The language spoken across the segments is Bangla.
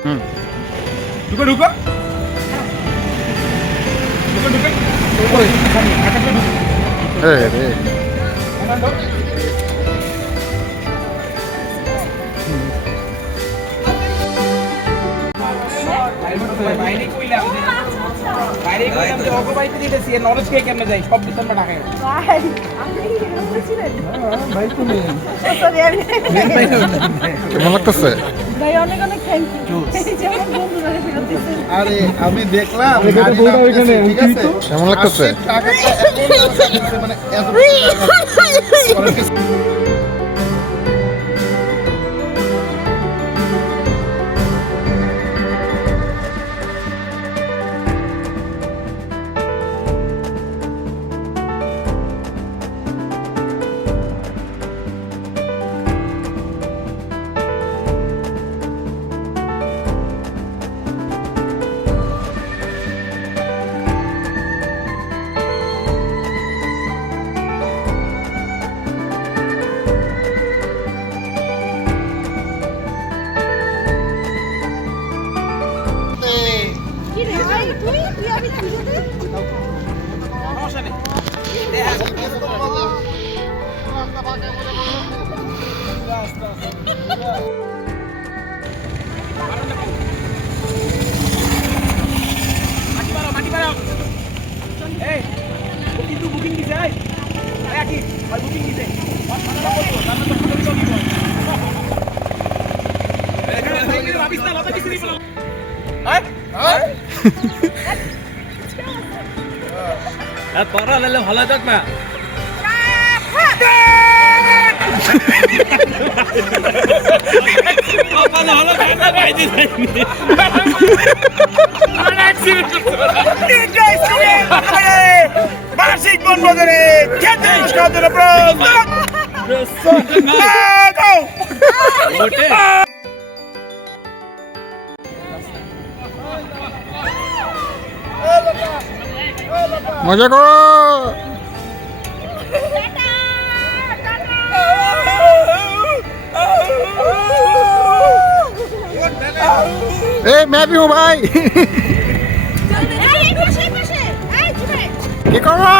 ঢুকো ঢুকো ঢুকো ঢুকো ওপরে সামনে আকাশে ঢুকো রে বাইরে কইলাম যে অগো বাড়িতে দিতেছি নলেজ কে কেমনে যাই সব ডিসেম্বর ঢাকায় ভাই আপনি কি বলছিলেন ভাই তুমি কেমন লাগতেছে? ভাই অনেক অনেক থ্যাংক ইউ যেমন বন্ধুরা ফেরত দিচ্ছেন আরে আমি দেখলাম ঠিক আছে কেমন লাগতেছে? মানে এত কি রে ভাই তুই আমি ভিডিওতে সমস্যা নেই মাটি বাড়াও এই কিন্তু বুকিং দিছে এই একই ভাই বুকিং দিছে পড়া লাইলে ভালো থাক না বার্ষিক বনবাজারে মজা করো। मैं भी हूँ भाई কি করো?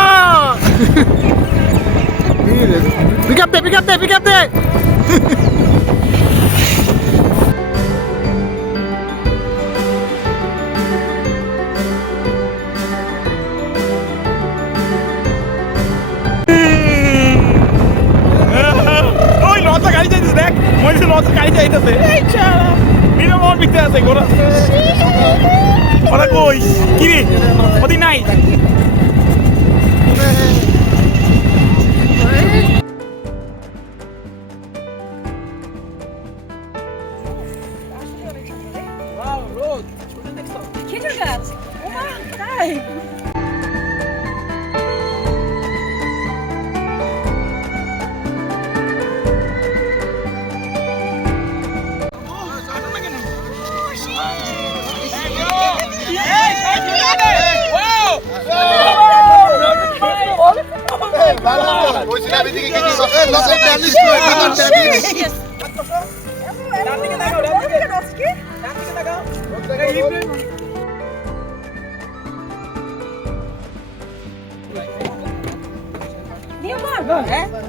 পিক আপ দে ওই লতা গাড়ি যাইতেছে দেখ মনে হচ্ছে লতা গাড়ি যাইতেছে এই ছাড়া বিনা মন বিকতে আছে গোরা ওরা কই কি রে ওদি নাই ওয়াও রোদ ছোট দেখছো খেজুর গাছ ও মা তাই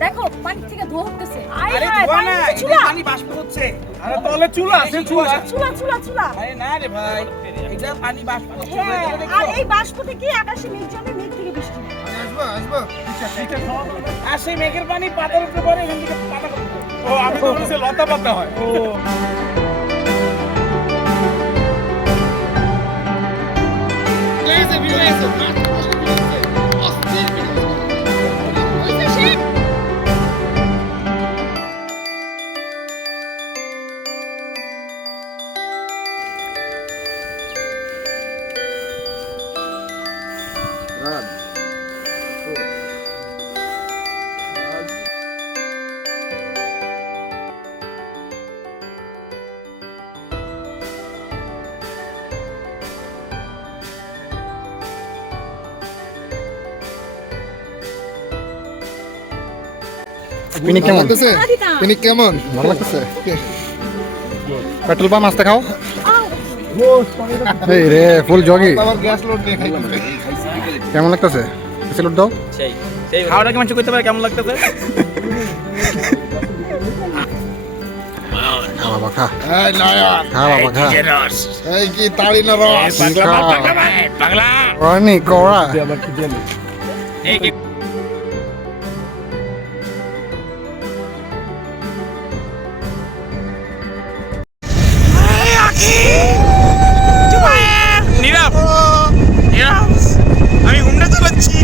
দেখো পানি থেকে ধোয়া হচ্ছে আরে ধোয়া না পানি বাষ্প হচ্ছে আরে তলে চুলা আছে চুলা আরে না রে ভাই এটা পানি বাষ্প হচ্ছে আর এই বাষ্প থেকে আকাশে মেঘ জমে মেঘ থেকে বৃষ্টি আসবো আর সেই মেঘের পানি পাতার উপরে পড়ে এখান থেকে পাতা ও আমি তো বলছি লতা পাতা হয় ও পিনিক কেমন? পিনিক কেমন? ভালো লাগতেছে? পেট্রোল পাম্প আসতে খাও। এই রে ফুল জগি আবার গ্যাস লোড নিয়ে খাইতেছে। কেমন লাগতেছে স্যালুট দাও খাওয়াটা কেমন করতে পারে, কেমন লাগতেছে? খা বাবা খা এই নয়ন, খা বাবা খা এই কি তাড়ি না রস। পাগলা রানি করা এই কি নীরব, নীরব, আমি হুন্ডা চালাচ্ছি।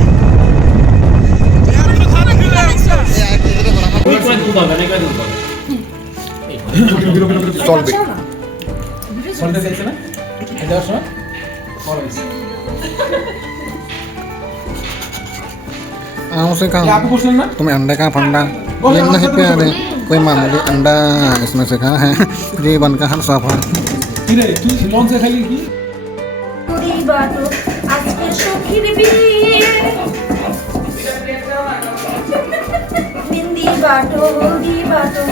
চলবে हमसे कहा आपको क्वेश्चन ना तुम्हें अंडे का फंडा ये नहीं प्यारे कोई मामूली अंडा इसमें से कहा है जीवन का हर सफर কি রে তুই লঞ্চ এ খালি কি বাটো আজকে সখীর বিয়ে মিন্দি বাটো হলদি বাটো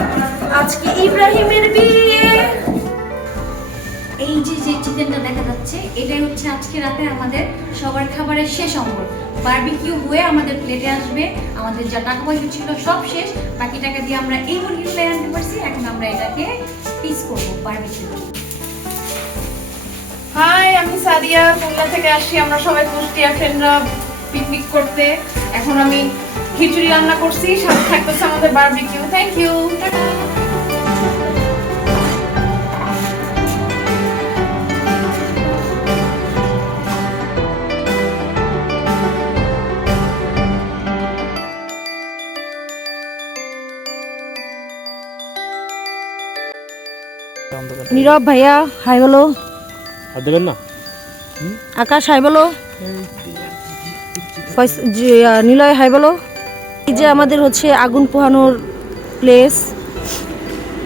আজকে ইব্রাহিমের বিয়ে। এই যে চিকেনটা দেখা যাচ্ছে এটাই হচ্ছে আজকে রাতে আমাদের সবার খাবারের শেষ অঙ্গ। বারবিকিউ হয়ে আমাদের প্লেটে আসবে, আমাদের যা টাকা পয়সা ছিল সব শেষ, বাকি টাকা দিয়ে আমরা এই মুরগিগুলো আনতে পারছি। এখন আমরা এটাকে পিস করবো বারবিকিউ। হাই, আমি সাদিয়া, খুলনা থেকে আসছি। আমরা সবাই কুষ্টিয়া ফ্রেন্ডরা পিকনিক করতে। এখন আমি খিচুড়ি রান্না করছি, সাথে থাকতেছে আমাদের barbecue. Thank you, tata. Nirob ভাইয়া হাই বলো, দেবেন না? আকাশ হাই বলো, নিলয় হাই বলো। এই যে আমাদের হচ্ছে আগুন পোহানোর প্লেস,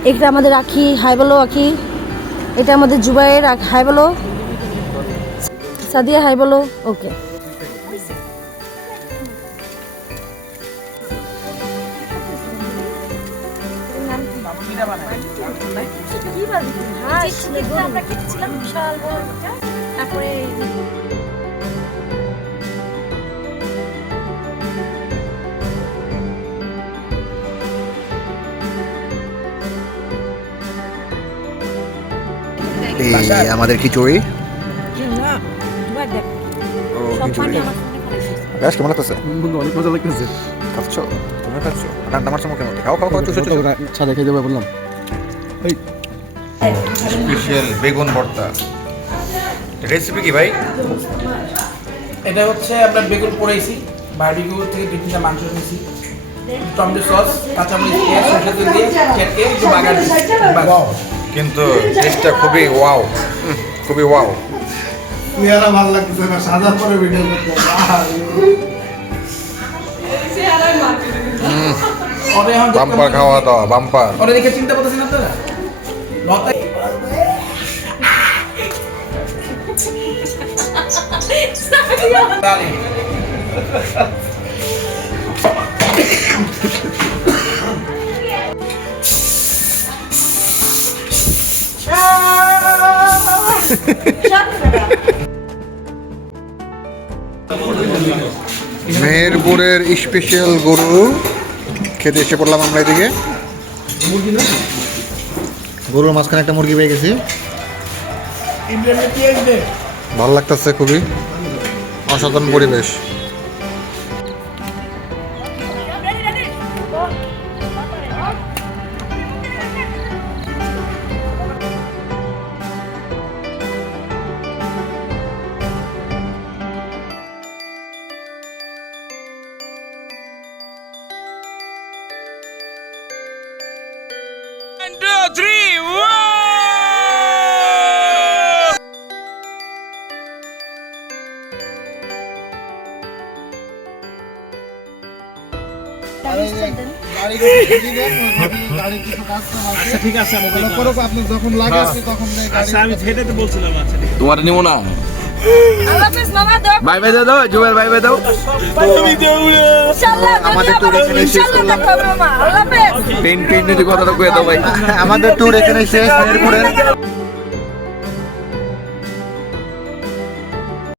এটা আমাদের আখি হাই বলো, আখি এটা আমাদের জুবাইয়ের হাই বলো, সাদিয়া হাই বলো। ওকে আমরা খেতেছিলাম বিশাল বড় তারপরে এই আমাদের খিচুড়ি ও খিচুড়ি বেশ কেমন লাগতেছে অনেক মজা লাগতেছে খাচ্ছ তুমি খাচ্ছ রান্না মারছো মুখের মধ্যে খাও খাও খাও চুষো চুষো ছাদে খেয়ে যাবে বললাম স্পেশাল বেগুন ভর্তা। রেসিপি কি ভাই? এটা হচ্ছে আমরা বেগুন পোড়াইছি, বারবিকিউ থেকে দু তিনটা মাংস নিয়েছি, টমেটো সস, কাঁচামরিচ, পেঁয়াজ, সরষের তেল দিয়ে কেটে একটু বাগার দিয়েছি। কিন্তু টেস্টটা খুবই ওয়াও, খুবই ওয়াও। চেহারা ভালো লাগতেছে না, সাদা পরে ভিডিও করতে ওরে এখন বাম্পার খাওয়া দাওয়া, বাম্পার। ওরে দেখে চিন্তা করতেছেন আপনারা? লতা তালে মেহেরপুরের স্পেশাল গরু খেতে এসে পড়লাম আমরা এদিকে। গরুর মাঝখানে একটা মুরগি পেয়ে গেছি, ভালো লাগতেছে, খুবই অসাধারণ পরিবেশ। One, two, three, whoa! আচ্ছা ঠিক আছে, আপনি যখন লাগে আপনি তখন আমি সেটাতে বলছিলাম। আচ্ছা তোমার নিমো না। আল্লাহ হাফেজ মামা, দোয়া বাই বাই দাও, জুবেল বাই বাই দাও। ইনশাআল্লাহ আমাদের tour এখানে শেষ ইনশাআল্লাহ দেখা হবে মামা। আল্লাহ হাফেজ। পেন পেন কথাটা কয়ে দাও ভাই। আমাদের ট্যুর এখানে শেষ মেহেরপুরের।